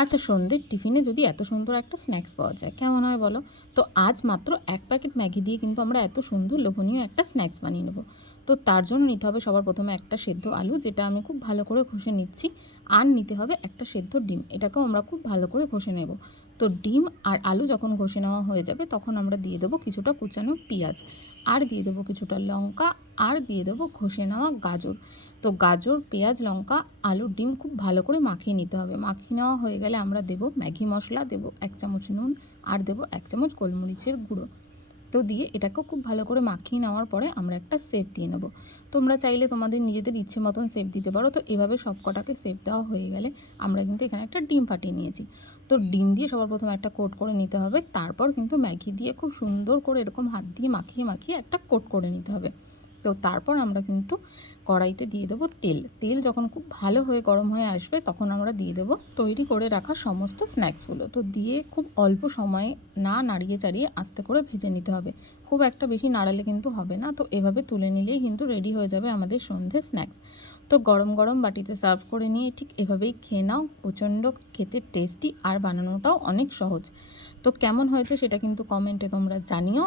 আচ্ছা, সন্ধ্যের টিফিনে যদি এত সুন্দর একটা স্ন্যাক্স পাওয়া যায়, কেমন হয় বলো? তো আজ মাত্র ১ প্যাকেট ম্যাগি দিয়ে কিন্তু আমরা এত সুন্দর লোভনীয় একটা স্ন্যাক্স বানিয়ে নেব। তো তার জন্য নিতে হবে সবার প্রথমে একটা সেদ্ধ আলু, যেটা আমি খুব ভালো করে ঘষে নিচ্ছি। আর নিতে হবে একটা সেদ্ধ ডিম, এটাকেও আমরা খুব ভালো করে ঘষে নেব। তো ডিম আর আলু যখন ঘষে নেওয়া হয়ে যাবে, তখন আমরা দিয়ে দেবো কিছুটা কুচানো পেঁয়াজ, আর দিয়ে দেবো কিছুটা লঙ্কা, আর দিয়ে দেবো ঘষে নেওয়া গাজর। তো গাজর, পেঁয়াজ, লঙ্কা, আলু, ডিম খুব ভালো করে মাখিয়ে নিতে হবে। মাখিয়ে নেওয়া হয়ে গেলে আমরা দেবো ম্যাগি মশলা, দেবো ১ চামচ নুন, আর দেবো ১ চামচ গোলমরিচের গুঁড়ো। তো দিয়ে এটাকেও খুব ভালো করে মাখিয়ে নেওয়ার পরে আমরা একটা শেপ দিয়ে নেব। তোমরা চাইলে তোমাদের নিজেদের ইচ্ছে মতন শেপ দিতে পারো। তো এভাবে সব কটাকে শেপ দেওয়া হয়ে গেলে আমরা কিন্তু এখানে একটা ডিম ফাটিয়ে নিয়েছি। তো ডিম দিয়ে সবার প্রথমে একটা কোট করে নিতে হবে। তারপর কিন্তু ম্যাগি দিয়ে খুব সুন্দর করে এরকম হাত দিয়ে মাখিয়ে মাখিয়ে একটা কোট করে নিতে হবে। তো তারপর আমরা কিন্তু কড়াইতে দিয়ে দেবো তেল। তেল যখন খুব ভালো হয়ে গরম হয়ে আসবে, তখন আমরা দিয়ে দেবো তৈরি করে রাখা সমস্ত স্ন্যাক্সগুলো। তো দিয়ে খুব অল্প সময়ে না নাড়িয়ে চাড়িয়ে আস্তে করে ভেজে নিতে হবে। খুব একটা বেশি নাড়ালে কিন্তু হবে না। তো এভাবে তুলে নিলেই কিন্তু রেডি হয়ে যাবে আমাদের সন্ধ্যের স্ন্যাক্স। তো গরম গরম বাটিতে সার্ভ করে নিয়ে ঠিক এভাবেই খেয়ে নাও। প্রচণ্ড খেতে টেস্টি, আর বানানোটাও অনেক সহজ। তো কেমন হয়েছে সেটা কিন্তু কমেন্টে তোমরা জানিও।